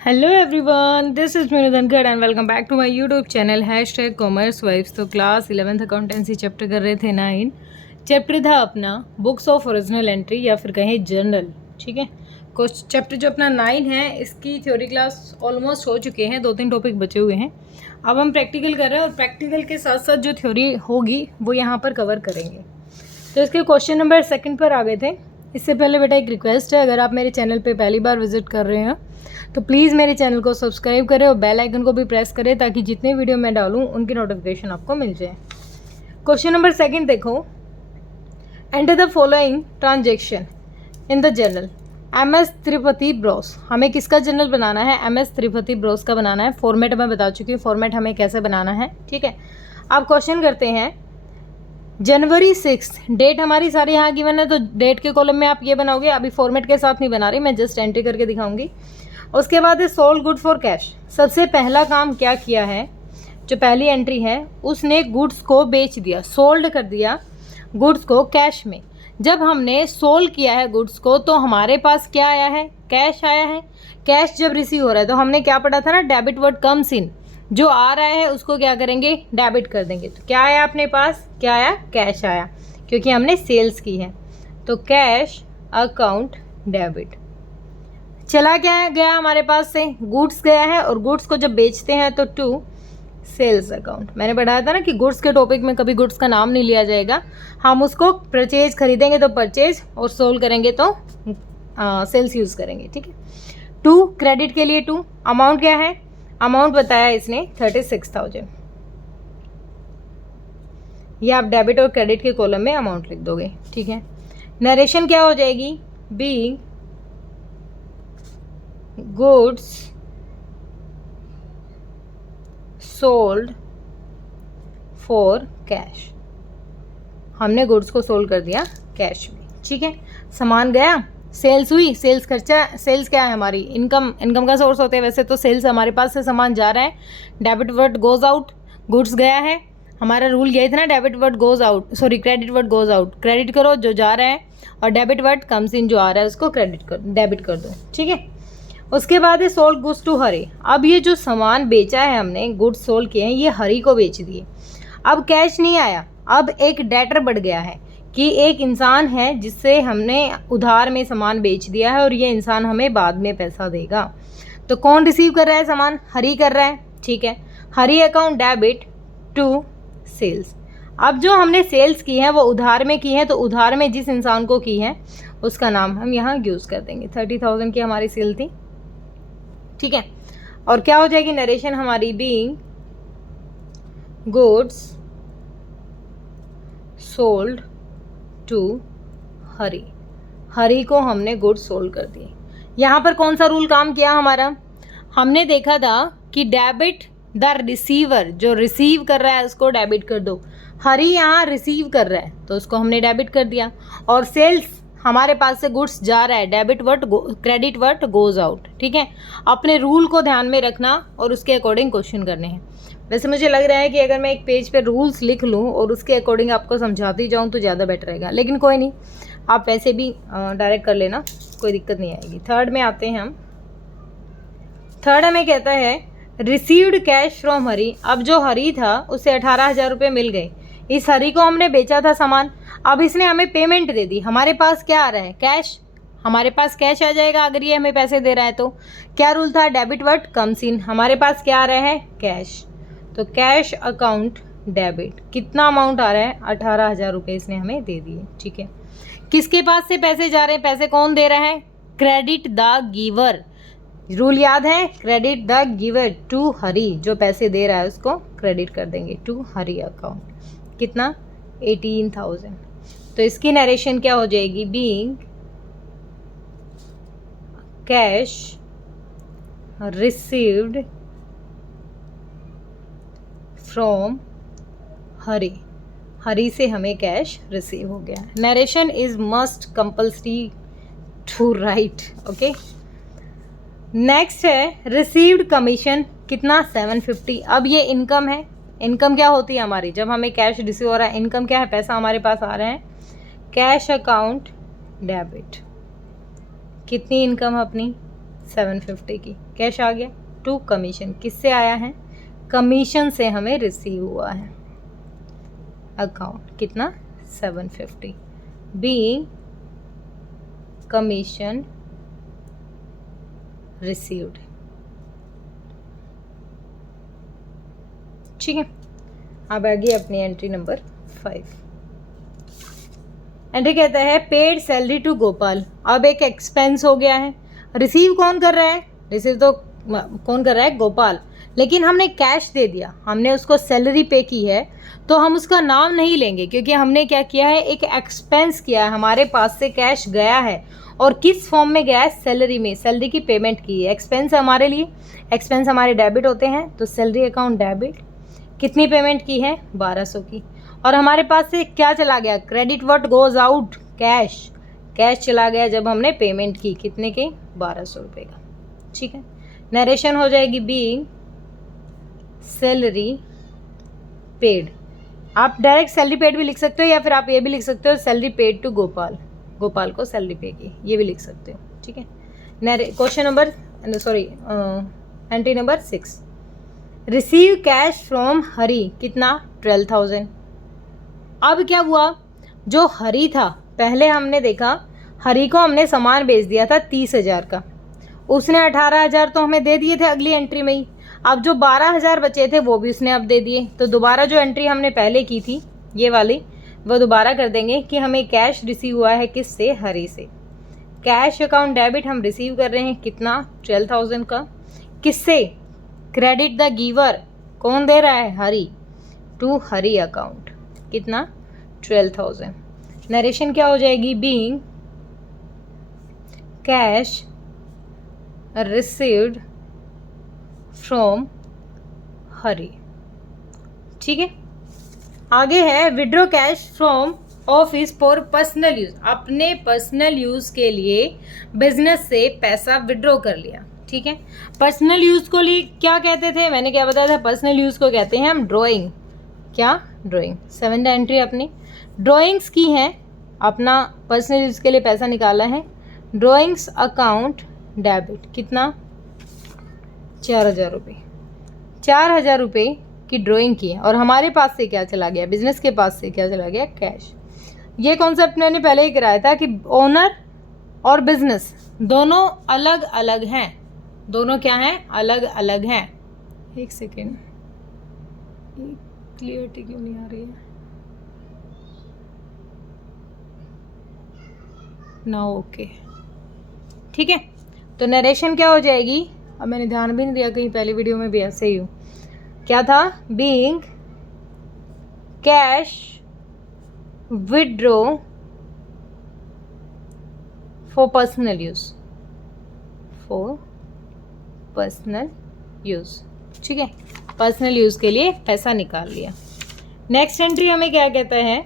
Hello everyone, this is Meenu Dhankhar and welcome back to my YouTube channel commerce vibes. तो class 11th accountancy chapter कर रहे थे 9। Chapter था अपना बुक्स ऑफ ओरिजिनल एंट्री या फिर कहें जर्नल। ठीक है, कुछ चैप्टर जो अपना 9 है इसकी थ्योरी क्लास ऑलमोस्ट हो चुके हैं, 2-3 टॉपिक बचे हुए हैं। अब हम प्रैक्टिकल कर रहे हैं और प्रैक्टिकल के साथ साथ जो थ्योरी होगी वो यहाँ पर कवर करेंगे। तो इसके क्वेश्चन नंबर 2 पर आ गए थे। इससे पहले बेटा एक रिक्वेस्ट है, अगर आप मेरे चैनल पे पहली बार विजिट कर रहे हैं तो प्लीज़ मेरे चैनल को सब्सक्राइब करें और बेल आइकन को भी प्रेस करें ताकि जितने वीडियो मैं डालूं उनकी नोटिफिकेशन आपको मिल जाए। क्वेश्चन नंबर 2 देखो, enter the following transaction in the journal MS Tripathi Bros. हमें किसका जर्नल बनाना है? MS त्रिपति ब्रोस का बनाना है। फॉर्मेट मैं बता चुकी हूँ, फॉर्मेट हमें कैसे बनाना है। ठीक है, अब क्वेश्चन करते हैं। जनवरी 6 डेट हमारी सारी यहाँ गिवन है, तो डेट के कॉलम में आप ये बनाओगे। अभी फॉर्मेट के साथ नहीं बना रही, मैं जस्ट एंट्री करके दिखाऊंगी। उसके बाद है सोल्ड गुड फॉर कैश। सबसे पहला काम क्या किया है, जो पहली एंट्री है उसने गुड्स को बेच दिया, सोल्ड कर दिया गुड्स को कैश में। जब हमने सोल्ड किया है गुड्स को तो हमारे पास क्या आया है? कैश आया है। कैश जब रिसीव हो रहा है तो हमने क्या पढ़ा था ना, डेबिट वर्ड कम्स इन। जो आ रहा है उसको क्या करेंगे? डेबिट कर देंगे। तो क्या आया अपने पास? क्या आया? कैश आया, क्योंकि हमने सेल्स की है। तो कैश अकाउंट डेबिट। चला क्या गया हमारे पास से? गुड्स गया है, और गुड्स को जब बेचते हैं तो टू सेल्स अकाउंट। मैंने पढ़ाया था ना कि गुड्स के टॉपिक में कभी गुड्स का नाम नहीं लिया जाएगा। हम उसको परचेज खरीदेंगे तो परचेज, और सोल्ड करेंगे तो सेल्स यूज़ करेंगे। ठीक है, टू क्रेडिट के लिए टू। अमाउंट क्या है? अमाउंट बताया इसने 36,000। ये आप डेबिट और क्रेडिट के कॉलम में अमाउंट लिख दोगे। ठीक है, नरेशन क्या हो जाएगी? Being goods sold for cash. हमने गुड्स को सोल्ड कर दिया कैश में। ठीक है, सामान गया, सेल्स हुई, सेल्स खर्चा। सेल्स क्या है हमारी? इनकम। इनकम का सोर्स होता है वैसे तो सेल्स। हमारे पास से सामान जा रहा है, debit word goes out. Goods गया है, हमारा रूल यही था ना, debit word goes out, sorry credit word goes out. Credit करो जो जा रहा है, और डेबिट वर्ड कम्स इन, जो आ रहा है उसको क्रेडिट कर डेबिट कर दो। ठीक है, उसके बाद है सोल्ड गुड्स टू हरी। अब ये जो सामान बेचा है हमने, गुड्स सोल्ड किए हैं, ये हरी को बेच दिए। अब कैश नहीं आया, अब एक डेटर बढ़ गया है कि एक इंसान है जिससे हमने उधार में सामान बेच दिया है और ये इंसान हमें बाद में पैसा देगा। तो कौन रिसीव कर रहा है सामान? हरी कर रहा है। ठीक है, हरी अकाउंट डेबिट टू सेल्स। अब जो हमने सेल्स की है वो उधार में की है, तो उधार में जिस इंसान को की है उसका नाम हम यहाँ यूज़ कर देंगे। 30,000 की हमारी सेल थी। ठीक है, और क्या हो जाएगी नरेशन हमारी? बीइंग गुड्स सोल्ड टू हरी। हरी को हमने गुड्स सोल्ड कर दिए। यहाँ पर कौन सा रूल काम किया हमारा? हमने देखा था कि डेबिट द रिसीवर, जो रिसीव कर रहा है उसको डेबिट कर दो। हरी यहाँ रिसीव कर रहा है तो उसको हमने डेबिट कर दिया। और सेल्स, हमारे पास से गुड्स जा रहा है, debit word credit word goes out. ठीक है, अपने रूल को ध्यान में रखना और उसके अकॉर्डिंग क्वेश्चन करने हैं। वैसे मुझे लग रहा है कि अगर मैं एक पेज पे रूल्स लिख लूँ और उसके अकॉर्डिंग आपको समझाती जाऊँ तो ज़्यादा बेटर रहेगा, लेकिन कोई नहीं, आप वैसे भी डायरेक्ट कर लेना, कोई दिक्कत नहीं आएगी। थर्ड में आते हैं हम। थर्ड हमें कहता है रिसीव्ड कैश फ्रॉम हरी। अब जो हरी था उसे 18,000 रुपये मिल गए। इस हरी को हमने बेचा था सामान, अब इसने हमें पेमेंट दे दी। हमारे पास क्या आ रहा है? कैश। हमारे पास कैश आ जाएगा अगर ये हमें पैसे दे रहा है तो। क्या रूल था? Debit word comes in. हमारे पास क्या आ रहा है? कैश। तो कैश अकाउंट डेबिट। कितना अमाउंट आ रहा है? 18,000 रुपये इसने हमें दे दिए। ठीक है, किसके पास से पैसे जा रहे हैं? पैसे कौन दे रहा है? Credit the giver. रूल याद है? क्रेडिट द गिवर टू हरी। जो पैसे दे रहा है उसको क्रेडिट कर देंगे टू हरी अकाउंट। कितना? 18,000। तो इसकी नरेशन क्या हो जाएगी? Being cash received from Hari. Hari से हमें कैश रिसीव हो गया। Narration is must compulsory to write. Okay, next है रिसीव्ड कमीशन। कितना? 750। अब ये इनकम है। इनकम क्या होती है हमारी? जब हमें कैश रिसीव हो रहा है, इनकम क्या है? पैसा हमारे पास आ रहा है। Cash account debit. कितनी इनकम अपनी? 750 की कैश आ गया। टू कमीशन, किससे आया है? कमीशन से हमें रिसीव हुआ है अकाउंट, कितना? 750 बीइंग कमीशन रिसीव्ड। ठीक है, अब आ गई अपनी एंट्री नंबर 5। एंट्री कहता है पेड सैलरी टू गोपाल। अब एक एक्सपेंस हो गया है। रिसीव कौन कर रहा है? रिसीव तो कौन कर रहा है? गोपाल। लेकिन हमने कैश दे दिया, हमने उसको सैलरी पे की है, तो हम उसका नाम नहीं लेंगे क्योंकि हमने क्या किया है? एक एक्सपेंस किया है, हमारे पास से कैश गया है। और किस फॉर्म में गया है? सैलरी में। सैलरी की पेमेंट की है। एक्सपेंस है हमारे लिए, एक्सपेंस हमारे डेबिट होते हैं, तो सैलरी अकाउंट डेबिट। कितनी पेमेंट की है? 1200 की। और हमारे पास से क्या चला गया? Credit what goes out? Cash. Cash चला गया जब हमने पेमेंट की, कितने के? 1200 रुपये का। ठीक है, नरेशन हो जाएगी बीइंग सैलरी पेड। आप डायरेक्ट सैलरी पेड भी लिख सकते हो या फिर आप ये भी लिख सकते हो salary paid to Gopal, Gopal को सैलरी पे की, ये भी लिख सकते हो। ठीक है, question number entry number 6, receive cash from Hari, कितना? 12,000। अब क्या हुआ? जो हरी था, पहले हमने देखा हरी को हमने सामान बेच दिया था 30,000 का, उसने 18,000 तो हमें दे दिए थे अगली एंट्री में ही। अब जो 12,000 बचे थे वो भी उसने अब दे दिए, तो दोबारा जो एंट्री हमने पहले की थी ये वाली, वो दोबारा कर देंगे कि हमें कैश रिसीव हुआ है किससे? हरी से। कैश अकाउंट डेबिट हम रिसीव कर रहे हैं, कितना? 12,000 का। किससे? क्रेडिट द गिवर, कौन दे रहा है? हरी, टू हरी अकाउंट, कितना? 12,000। नरेशन क्या हो जाएगी? बीइंग कैश रिसीव्ड फ्रॉम हरी। ठीक है, आगे है withdraw cash from office for personal use. अपने पर्सनल यूज के लिए बिजनेस से पैसा विड्रॉ कर लिया। ठीक है, पर्सनल यूज को लिए क्या कहते थे? मैंने क्या बताया था? पर्सनल यूज को कहते हैं हम ड्राइंग। क्या? ड्राइंग। 7 एंट्री अपनी ड्राइंग्स की हैं, अपना पर्सनल यूज के लिए पैसा निकाला है। ड्राइंग्स अकाउंट डेबिट, कितना? 4,000 रुपये। 4,000 रुपये की ड्राइंग की है और हमारे पास से क्या चला गया? बिजनेस के पास से क्या चला गया? कैश। ये कॉन्सेप्ट मैंने पहले ही कराया था कि ओनर और बिजनेस दोनों अलग अलग हैं। दोनों क्या हैं? अलग अलग हैं। एक सेकेंड, क्लियरिटी क्यों नहीं आ रही है ना? ओके, ठीक है, तो नरेशन क्या हो जाएगी? अब मैंने ध्यान भी नहीं दिया, कहीं पहली वीडियो में भी ऐसे ही हूँ। क्या था? Being cash withdraw for personal use, for personal use. ठीक है, पर्सनल यूज के लिए पैसा निकाल लिया। नेक्स्ट एंट्री हमें क्या कहता है?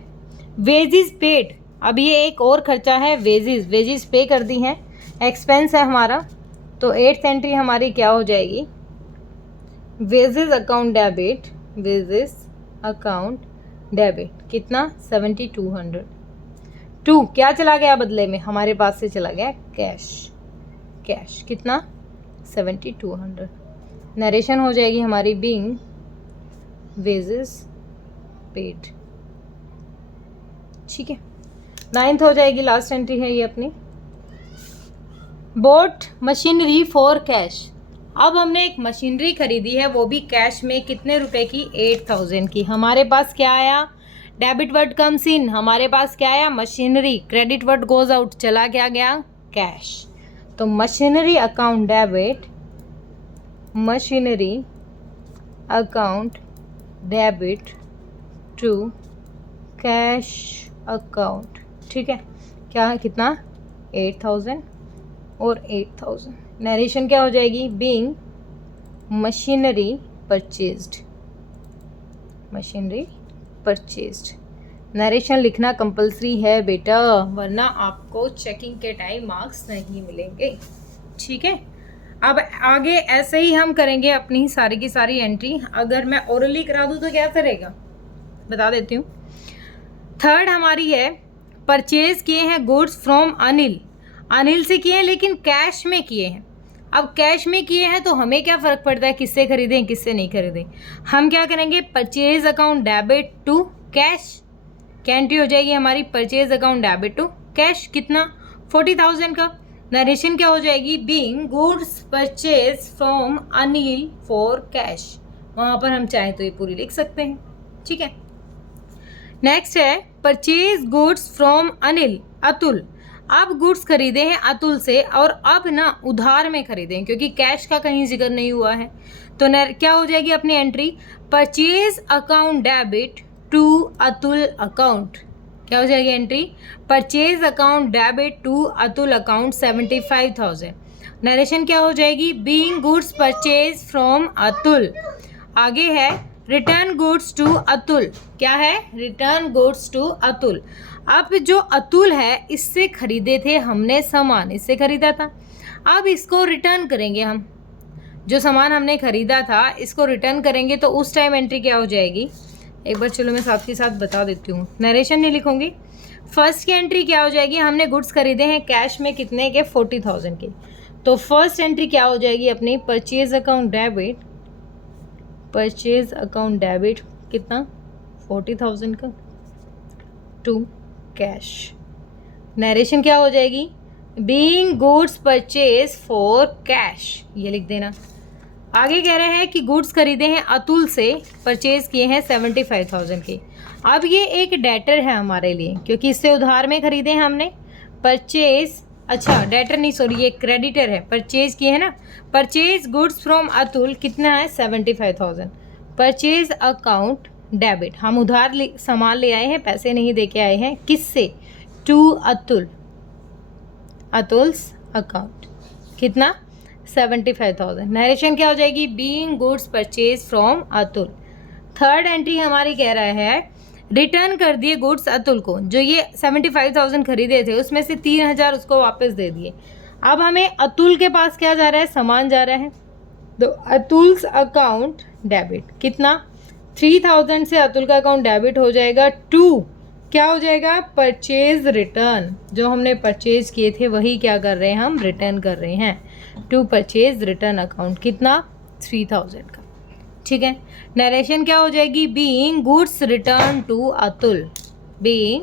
Wages paid. अब ये एक और खर्चा है, वेजेस। वेजेस पे कर दी हैं, एक्सपेंस है हमारा, तो 8th एंट्री हमारी क्या हो जाएगी? Wages account debit, wages account debit, कितना? 7,200। टू क्या चला गया बदले में? हमारे पास से चला गया कैश। कैश कितना? 7,200। नरेशन हो जाएगी हमारी बीइंग वेजेस पेड। ठीक है, 9th हो जाएगी, लास्ट एंट्री है ये अपनी, बोट मशीनरी फॉर कैश। अब हमने एक मशीनरी खरीदी है, वो भी कैश में, कितने रुपए की? 8,000 की। हमारे पास क्या आया? डेबिट वर्ड कम्स इन, हमारे पास क्या आया? Machinery. Credit word goes out, चला क्या गया? कैश। तो machinery account debit, machinery account debit to cash account. ठीक है, क्या है? कितना? 8,000 और 8,000। नरेशन क्या हो जाएगी? Being machinery purchased, machinery purchased. Narration लिखना कंपलसरी है बेटा, वरना आपको चेकिंग के टाइम मार्क्स नहीं मिलेंगे। ठीक है, अब आगे ऐसे ही हम करेंगे अपनी सारी की सारी एंट्री। अगर मैं ओरली करा दूँ तो क्या करेगा? बता देती हूँ। 3rd हमारी है, परचेज किए हैं गुड्स फ्रॉम अनिल। अनिल से किए हैं लेकिन कैश में किए हैं। अब कैश में किए हैं तो हमें क्या फ़र्क पड़ता है किससे खरीदें किससे नहीं खरीदें। हम क्या करेंगे, purchase account debit to cash, क्या एंट्री हो जाएगी हमारी, purchase account debit to cash, कितना 40,000 का। नरेशन क्या हो जाएगी, being goods purchase from Anil for cash, वहाँ पर हम चाहें तो ये पूरी लिख सकते हैं, ठीक है। नेक्स्ट है purchase goods from Anil, Atul, अब गुड्स खरीदे हैं अतुल से और अब ना उधार में खरीदे हैं क्योंकि कैश का कहीं जिक्र नहीं हुआ है। तो क्या हो जाएगी अपनी entry, purchase account debit to Atul account, क्या हो जाएगी entry, purchase account debit to Atul account 75,000। Narration क्या हो जाएगी, being goods purchase from Atul. आगे है रिटर्न गुड्स टू अतुल, क्या है, रिटर्न गुड्स टू अतुल। अब जो अतुल है इससे खरीदे थे हमने सामान, इससे खरीदा था, अब इसको रिटर्न करेंगे हम, जो सामान हमने खरीदा था इसको रिटर्न करेंगे तो उस टाइम एंट्री क्या हो जाएगी, एक बार चलो मैं साथ के साथ बता देती हूँ, नरेशन नहीं लिखूंगी। फर्स्ट की एंट्री क्या हो जाएगी, हमने गुड्स खरीदे हैं कैश में कितने के, 40,000 के, तो फर्स्ट एंट्री क्या हो जाएगी अपनी, purchase account debit, purchase account debit कितना 40,000 का टू कैश। नरेशन क्या हो जाएगी, being goods purchase for cash, ये लिख देना। आगे कह रहे हैं कि गुड्स खरीदे हैं अतुल से, परचेज किए हैं 75,000 के। अब ये एक डेटर है हमारे लिए क्योंकि इससे उधार में खरीदे हैं हमने, परचेज, अच्छा डेटर नहीं सॉरी ये क्रेडिटर है, परचेज किए हैं ना, परचेज गुड्स फ्रॉम अतुल कितना है 75,000, परचेज अकाउंट डेबिट, हम उधार सामान ले आए हैं, पैसे नहीं दे के आए हैं, किससे, टू अतुल, अतुल्स अकाउंट, कितना 75,000। नरेशन क्या हो जाएगी, being goods purchase from Atul. Third entry हमारी कह रहा है रिटर्न कर दिए गुड्स अतुल को, जो ये 75,000 खरीदे थे उसमें से 3,000 उसको वापस दे दिए। अब हमें अतुल के पास क्या जा रहा है, सामान जा रहा है, तो अतुल्स अकाउंट डेबिट, कितना 3,000 से अतुल का अकाउंट डेबिट हो जाएगा टू, क्या हो जाएगा, परचेज रिटर्न, जो हमने परचेज किए थे वही क्या कर रहे हैं हम, रिटर्न कर रहे हैं, टू परचेज रिटर्न अकाउंट, कितना 3,000 का, ठीक है। नरेशन क्या हो जाएगी, being goods return to Atul, being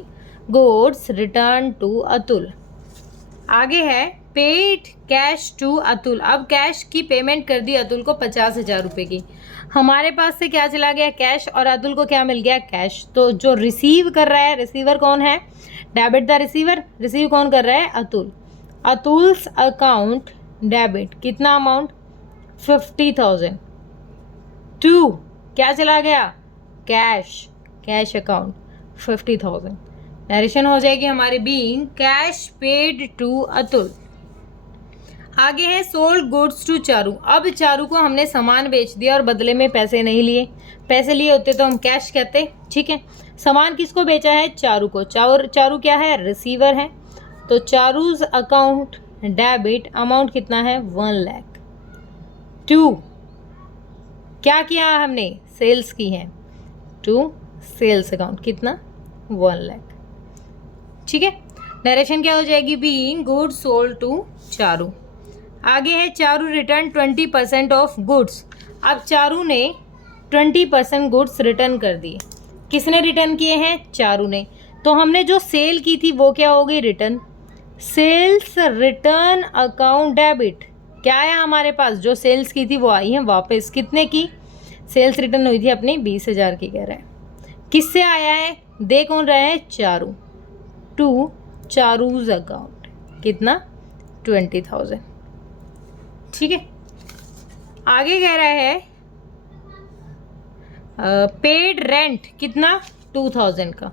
goods return to Atul. आगे है पेड कैश टू अतुल, अब कैश की पेमेंट कर दी अतुल को 50,000 रुपये की, हमारे पास से क्या चला गया कैश और अतुल को क्या मिल गया, कैश। तो जो रिसीव कर रहा है, रिसीवर कौन है, डेबिट द रिसीवर, रिसीव कौन कर रहा है, अतुल, अतुल्स अकाउंट डेबिट, कितना अमाउंट 50,000 टू, क्या चला गया, कैश, कैश अकाउंट 50,000। नरेशन हो जाएगी हमारी being cash paid to Atul. आगे है सोल्ड गुड्स टू चारू, अब चारू को हमने सामान बेच दिया और बदले में पैसे नहीं लिए, पैसे लिए होते तो हम कैश कहते, ठीक है। सामान किसको बेचा है, चारू को, चारू क्या है, रिसीवर है, तो चारूज अकाउंट डेबिट अमाउंट कितना है 1 लाख टू, क्या किया हमने, सेल्स की है, टू सेल्स अकाउंट कितना 1 लाख, ठीक है। नरेशन क्या हो जाएगी, being goods sold to Charu. आगे है चारू रिटर्न 20% ऑफ गुड्स, अब चारू ने 20% गुड्स रिटर्न कर दिए, किसने रिटर्न किए हैं, चारू ने, तो हमने जो सेल की थी वो क्या हो गई, return, sales return account debit, क्या है हमारे पास, जो सेल्स की थी वो आई है वापस, कितने की, सेल्स रिटर्न हुई थी अपनी 20,000 की, कह रहा है किससे आया है, दे कौन रहा है, चारू, टू चारूज अकाउंट, कितना 20,000, ठीक है। आगे कह रहा है पेड रेंट कितना 2,000 का,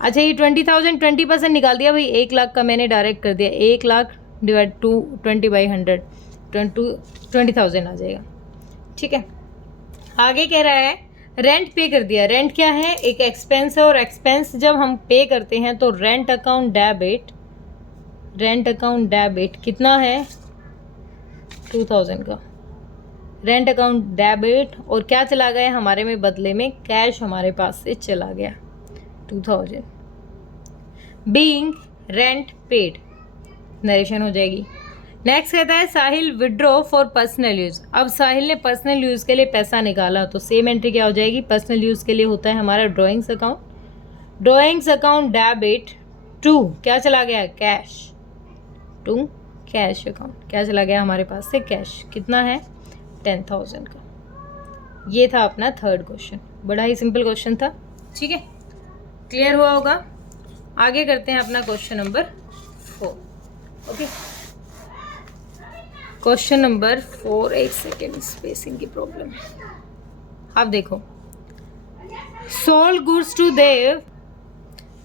अच्छा ये 20,000 20% निकाल दिया भाई, 1 लाख का मैंने डायरेक्ट कर दिया, 1 लाख डिवाइड टू 20/100 20,000 आ जाएगा, ठीक है। आगे कह रहा है रेंट पे कर दिया, रेंट क्या है, एक एक्सपेंस है और एक्सपेंस जब हम पे करते हैं तो rent account debit, rent account debit कितना है 2,000 का, रेंट अकाउंट डेबिट, और क्या चला गया हमारे में बदले में, कैश हमारे पास से चला गया 2,000, बीइंग रेंट पेड, नरेशन हो जाएगी। नेक्स्ट कहता है साहिल विड्रॉ फॉर पर्सनल यूज़। अब साहिल ने पर्सनल यूज़ के लिए पैसा निकाला, तो सेम एंट्री क्या हो जाएगी? पर्सनल यूज़ के लिए होता है हमारा drawings account. Drawings account debit to क्या चला गया? कैश। टू कैश अकाउंट क्या चला गया हमारे पास से? कैश। कितना है? 10,000 का। ये था अपना थर्ड क्वेश्चन। बड़ा ही सिंपल क्वेश्चन था, ठीक है, क्लियर हुआ होगा। आगे करते हैं अपना question number 4। Okay, question number 4, एक सेकेंड, स्पेसिंग की प्रॉब्लम। अब देखो, सोल्ड गुड्स टू देव।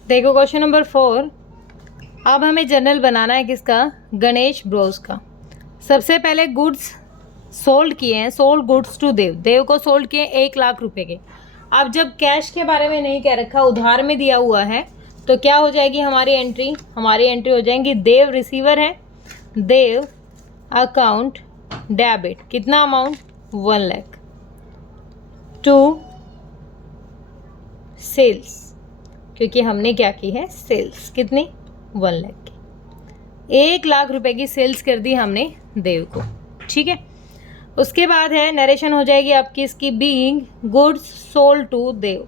देखो क्वेश्चन नंबर 4, अब हमें जर्नल बनाना है किसका? गणेश ब्रोस का। सबसे पहले गुड्स सोल्ड किए हैं, सोल्ड गुड्स टू देव। देव को सोल्ड किए 1 लाख रुपए के। अब जब कैश के बारे में नहीं कह रखा, उधार में दिया हुआ है, तो क्या हो जाएगी हमारी एंट्री? हमारी एंट्री हो जाएंगी, देव रिसीवर है, देव अकाउंट डेबिट। कितना अमाउंट? 1 लाख टू सेल्स, क्योंकि हमने क्या की है? सेल्स। कितनी? 1 लाख की। 1 लाख रुपए की सेल्स कर दी हमने देव को, ठीक है। उसके बाद है नरेशन हो जाएगी आपकी इसकी, being goods sold to Dev.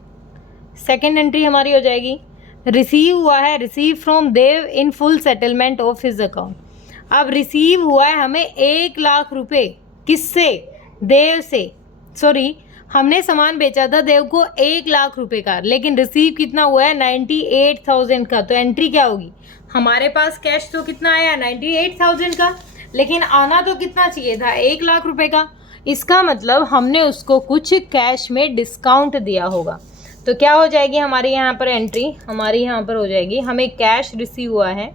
Second entry हमारी हो जाएगी, रिसीव हुआ है, receive from Dev in full settlement of his account. अब रिसीव हुआ है हमें 1 लाख रुपए, किससे? देव से। सॉरी, हमने सामान बेचा था देव को 1 लाख रुपए का, लेकिन रिसीव कितना हुआ है? 98,000 का। तो एंट्री क्या होगी? हमारे पास कैश तो कितना आया? 98,000 का, लेकिन आना तो कितना चाहिए था? 1 लाख रुपए का। इसका मतलब हमने उसको कुछ कैश में डिस्काउंट दिया होगा। तो क्या हो जाएगी हमारी यहाँ पर एंट्री? हमारी यहाँ पर हो जाएगी, हमें कैश रिसीव हुआ है,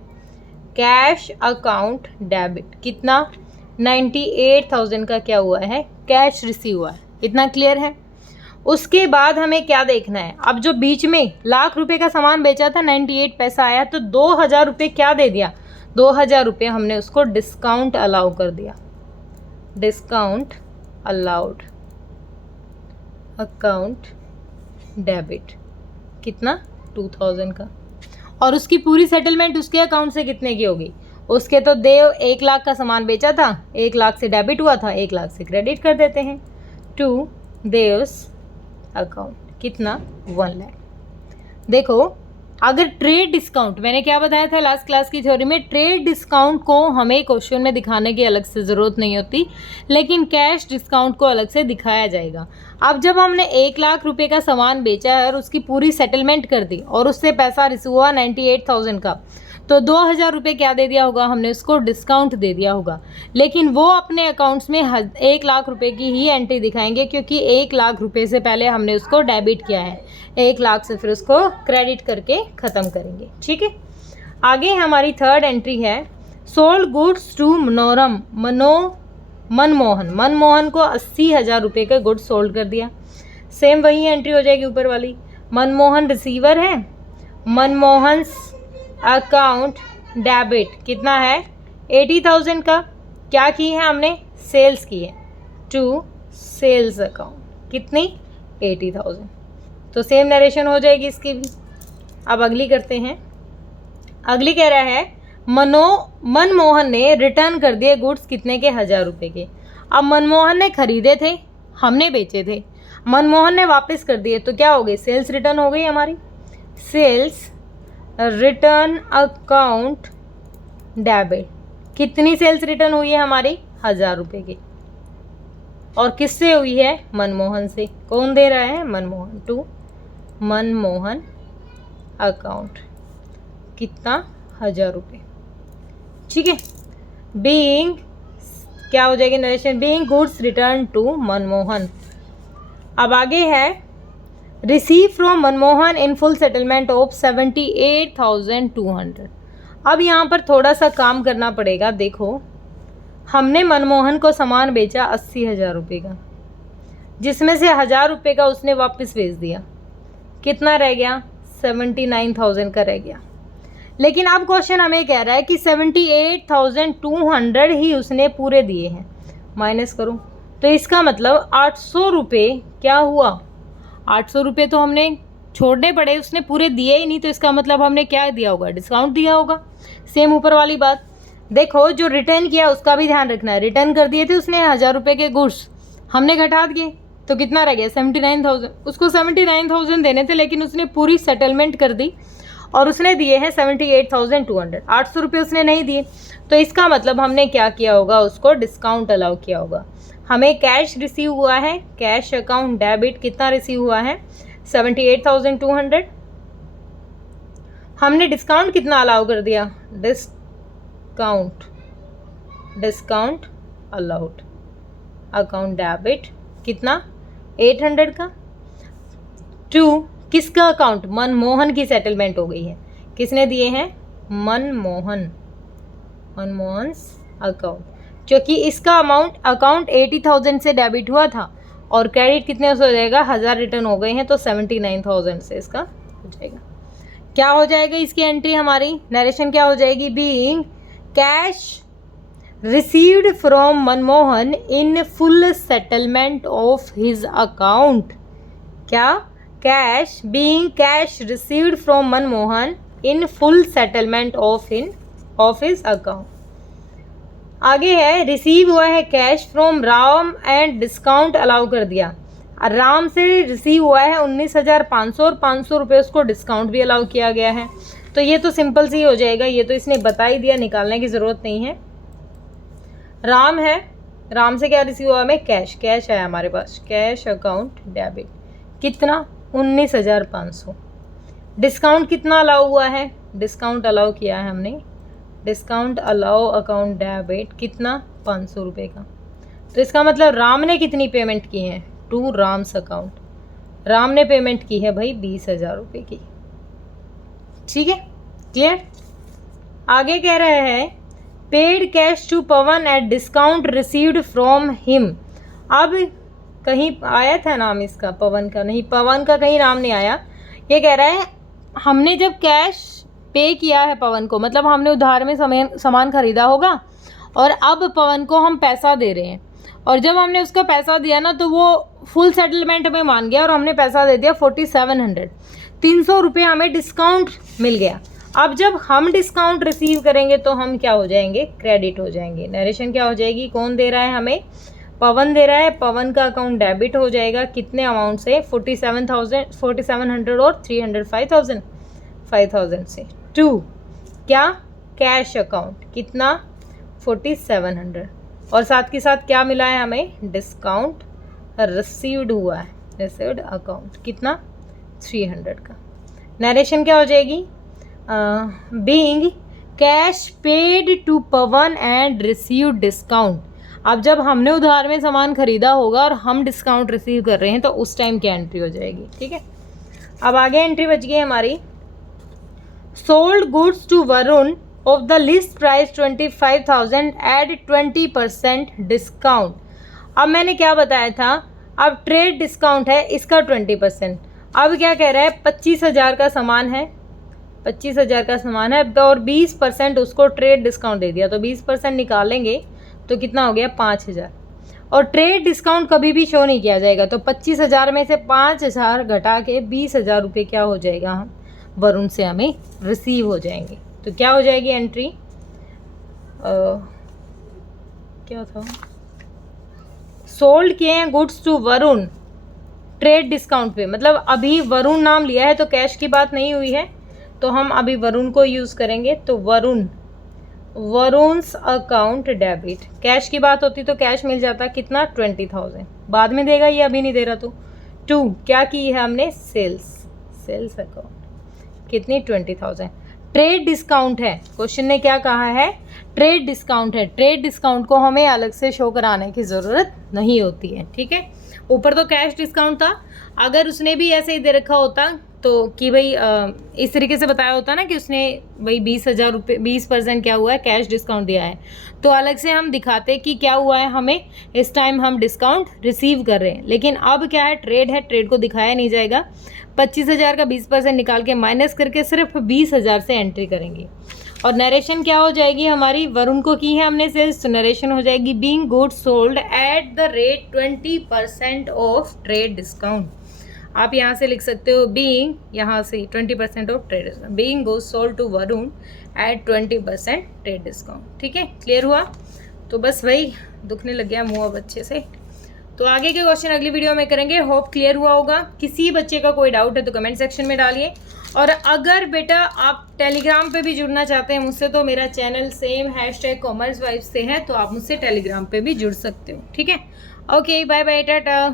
कैश अकाउंट डेबिट। कितना? 98,000 का क्या हुआ है? कैश रिसीव हुआ है। इतना क्लियर है? उसके बाद हमें क्या देखना है? अब जो बीच में लाख रुपए का सामान बेचा था, 98 पैसा आया, तो 2,000 रुपये क्या दे दिया? 2,000 रुपये हमने उसको डिस्काउंट अलाउ कर दिया। Discount allowed account debit. कितना? 2,000 का। और उसकी पूरी सेटलमेंट उसके अकाउंट से कितने की होगी? उसके तो देव 1 लाख का सामान बेचा था, 1 लाख से डेबिट हुआ था, 1 लाख से क्रेडिट कर देते हैं टू देव्स अकाउंट। कितना? 1 लाख। देखो, अगर ट्रेड डिस्काउंट, मैंने क्या बताया था लास्ट क्लास की थ्योरी में, ट्रेड डिस्काउंट को हमें क्वेश्चन में दिखाने की अलग से ज़रूरत नहीं होती, लेकिन कैश डिस्काउंट को अलग से दिखाया जाएगा। अब जब हमने 1 लाख रुपए का सामान बेचा है और उसकी पूरी सेटलमेंट कर दी और उससे पैसा रिसीव हुआ 98,000 का, तो 2,000 रुपये क्या दे दिया होगा? हमने उसको डिस्काउंट दे दिया होगा। लेकिन वो अपने अकाउंट्स में 1 लाख रुपए की ही एंट्री दिखाएंगे, क्योंकि 1 लाख रुपए से पहले हमने उसको डेबिट किया है, 1 लाख से फिर उसको क्रेडिट करके ख़त्म करेंगे, ठीक है। आगे हमारी थर्ड एंट्री है, सोल्ड गुड्स टू मनमोहन को 80,000 रुपये का गुड्स सोल्ड कर दिया। सेम वही एंट्री हो जाएगी ऊपर वाली। मनमोहन रिसीवर है, मनमोहन अकाउंट डेबिट। कितना है? 80,000 का। क्या की है हमने? सेल्स की है, टू सेल्स अकाउंट। कितनी? 80,000। तो सेम नरेशन हो जाएगी इसकी भी। अब अगली करते हैं। अगली कह रहा है, मनमोहन ने रिटर्न कर दिए गुड्स कितने के? 1,000 रुपये के। अब मनमोहन ने खरीदे थे, हमने बेचे थे, मनमोहन ने वापस कर दिए, तो क्या हो गई? सेल्स रिटर्न हो गई हमारी। Sales return account debit. कितनी सेल्स रिटर्न हुई है हमारी? 1,000 रुपये की। और किससे हुई है? मनमोहन से। कौन दे रहा है? मनमोहन। To Manmohan account. कितना? 1,000 रुपये, ठीक है। बीइंग क्या हो जाएगी narration? Being goods return to Manmohan. अब आगे है, receive from Manmohan in full settlement of 78,200। अब यहाँ पर थोड़ा सा काम करना पड़ेगा। देखो, हमने मनमोहन को सामान बेचा 80,000 रुपये का, जिसमें से 1,000 रुपये का उसने वापस भेज दिया। कितना रह गया? 79,000 का रह गया। लेकिन अब क्वेश्चन हमें कह रहा है कि 78,200 ही उसने पूरे दिए हैं। माइनस करो तो इसका मतलब 800 रुपये क्या हुआ? 800 रुपये तो हमने छोड़ने पड़े, उसने पूरे दिए ही नहीं, तो इसका मतलब हमने क्या दिया होगा? डिस्काउंट दिया होगा। सेम ऊपर वाली बात, देखो जो रिटर्न किया उसका भी ध्यान रखना है। रिटर्न कर दिए थे उसने 1000 रुपये के गुड्स, हमने घटा दिए तो कितना रह गया 79,000। उसको 79,000 देने थे लेकिन उसने पूरी सेटलमेंट कर दी और उसने दिए हैं 78,200। 800 रुपये उसने नहीं दिए, तो इसका मतलब हमने क्या किया होगा, उसको डिस्काउंट अलाउ किया होगा। हमें कैश रिसीव हुआ है, कैश अकाउंट डेबिट कितना रिसीव हुआ है 78,200। हमने डिस्काउंट कितना अलाउ कर दिया, डिस्काउंट अलाउड अकाउंट डेबिट कितना 800 का। टू किसका अकाउंट, मनमोहन की सेटलमेंट हो गई है। किसने दिए हैं, मनमोहन्स अकाउंट, क्योंकि इसका अकाउंट 80,000 से डेबिट हुआ था और क्रेडिट कितने से हो जाएगा, 1000 रिटर्न हो गए हैं तो 79,000 से इसका हो जाएगा। क्या हो जाएगा इसकी एंट्री, हमारी नरेशन क्या हो जाएगी, being cash received from Manmohan in full settlement of his account. क्या, cash being cash received from Manmohan in full settlement of his account. आगे है रिसीव हुआ है cash from Ram and discount allow कर दिया। राम से रिसीव हुआ है 19,500 और 500 रुपये उसको डिस्काउंट भी अलाउ किया गया है। तो ये तो सिंपल सी हो जाएगा, ये तो इसने बता ही दिया, निकालने की ज़रूरत नहीं है। राम है, राम से क्या रिसीव हुआ हमें, कैश है हमारे पास, कैश अकाउंट डेबिट कितना 19,500। डिस्काउंट कितना अलाउ हुआ है, डिस्काउंट अलाउ किया है हमने, डिस्काउंट अलाउ अकाउंट डेबिट कितना 500 रुपये का। तो इसका मतलब राम ने कितनी पेमेंट की है, टू राम्स अकाउंट, राम ने पेमेंट की है भाई 20,000 रुपये की। ठीक है, क्लियर। आगे कह रहे हैं paid cash to Pawan at discount received from him. अब कहीं आया था नाम इसका, पवन का नहीं, पवन का कहीं नाम नहीं आया। ये कह रहा है हमने जब कैश पे किया है पवन को, मतलब हमने उधार में सामान खरीदा होगा और अब पवन को हम पैसा दे रहे हैं, और जब हमने उसका पैसा दिया ना तो वो फुल सेटलमेंट में मान गया और हमने पैसा दे दिया 4700। 300 रुपये हमें डिस्काउंट मिल गया। अब जब हम डिस्काउंट रिसीव करेंगे तो हम क्या हो जाएंगे, क्रेडिट हो जाएंगे। नरेशन क्या हो जाएगी, कौन दे रहा है हमें, पवन दे रहा है। पवन का अकाउंट डेबिट हो जाएगा कितने अमाउंट से, 4700 और 300 5,000 से। टू क्या, कैश अकाउंट कितना 4700, और साथ के साथ क्या मिला है हमें, डिस्काउंट रिसीव्ड हुआ है, रिसीव्ड अकाउंट कितना 300 का। नरेशन क्या हो जाएगी, being cash paid to Pawan and receive discount. अब जब हमने उधार में सामान खरीदा होगा और हम डिस्काउंट रिसीव कर रहे हैं तो उस टाइम क्या एंट्री हो जाएगी। ठीक है, अब आगे एंट्री बच गई हमारी, sold goods to Varun of the list price 25,000 at 20% discount. अब मैंने क्या बताया था, अब ट्रेड डिस्काउंट है इसका 20%। अब क्या कह रहा है, 25,000 का सामान है, 25,000 का सामान है और 20% उसको ट्रेड डिस्काउंट दे दिया, तो 20% निकालेंगे तो कितना हो गया 5,000। और ट्रेड डिस्काउंट कभी भी शो नहीं किया जाएगा, तो 25,000 में से 5,000 घटा के 20,000 रुपये क्या हो जाएगा, हम वरुण से हमें रिसीव हो जाएंगे। तो क्या हो जाएगी एंट्री, क्या था, सोल्ड किए हैं goods to Varun trade discount पे, मतलब अभी वरुण नाम लिया है तो कैश की बात नहीं हुई है, तो हम अभी वरुण को यूज़ करेंगे। तो वरुण्स अकाउंट डेबिट, कैश की बात होती तो कैश मिल जाता कितना 20,000, बाद में देगा ये अभी नहीं दे रहा। तो टू क्या की है हमने, सेल्स अकाउंट कितनी 20,000। ट्रेड डिस्काउंट है, क्वेश्चन ने क्या कहा है, ट्रेड डिस्काउंट है। ट्रेड डिस्काउंट को हमें अलग से शो कराने की ज़रूरत नहीं होती है। ठीक है, ऊपर तो कैश डिस्काउंट था, अगर उसने भी ऐसे ही दे रखा होता तो कि भाई इस तरीके से बताया होता ना कि उसने भाई 20,000 रुपये 20% क्या हुआ है कैश डिस्काउंट दिया है, तो अलग से हम दिखाते कि क्या हुआ है, हमें इस टाइम हम डिस्काउंट रिसीव कर रहे हैं। लेकिन अब क्या है, ट्रेड है, ट्रेड को दिखाया नहीं जाएगा। 25,000 का 20% निकाल के माइनस करके सिर्फ 20,000 से एंट्री करेंगे। और नरेशन क्या हो जाएगी हमारी, वरुण को की है हमने सेल्स, तो नरेशन हो जाएगी being goods sold at the rate 20% off trade discount. आप यहाँ से लिख सकते हो बीइंग, यहाँ से 20% off trade, being goods sold to Varun at 20% trade discount. ठीक है, क्लियर हुआ? तो बस वही दुखने लग गया मुँह अब अच्छे से। तो आगे के क्वेश्चन अगली वीडियो में करेंगे। होप क्लियर हुआ होगा। किसी बच्चे का कोई डाउट है तो कमेंट सेक्शन में डालिए। और अगर बेटा आप टेलीग्राम पे भी जुड़ना चाहते हैं मुझसे तो मेरा चैनल सेम #कॉमर्स वाइब्स से है, तो आप मुझसे टेलीग्राम पे भी जुड़ सकते हो। ठीक है, ओके, बाय बाय, टाटा।